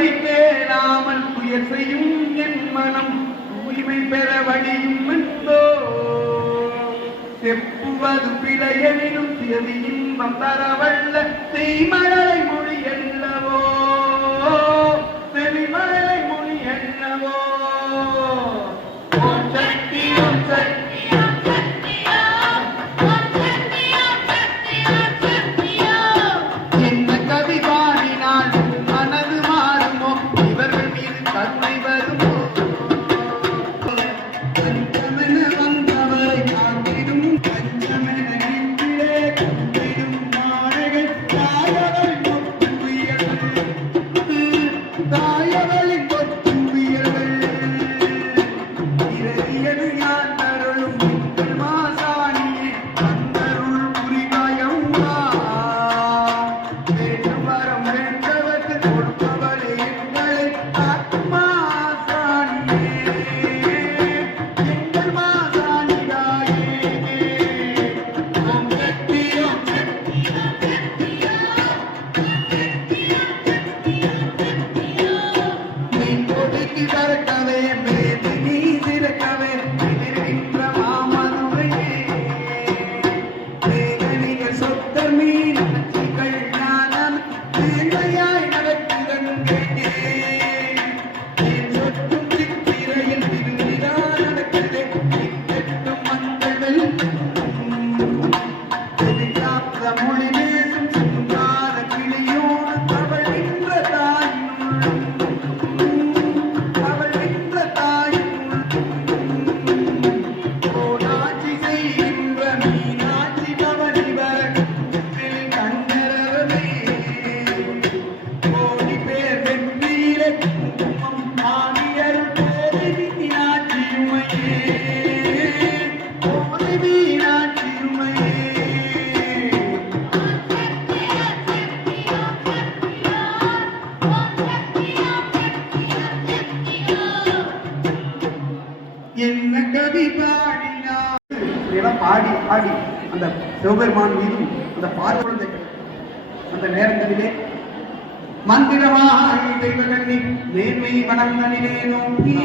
வழி பேணாமல் துயர் செய்யும் என் மனம். தூய்மை பெற வழியும் என்போ. செப்புவது பிழையெனினும் செவி இன்பம் தரவல்ல செய்மழலை Thank you. Amen. என்ன கவி பாடினா? பாடி பாடி அந்த சிவபெருமான் மீது அந்த பார்க்குழந்தை அந்த நேரங்களிலே மந்திரமாக தெய்வகன்னி மேன்மை வளர்ந்தனிலே நோக்கி.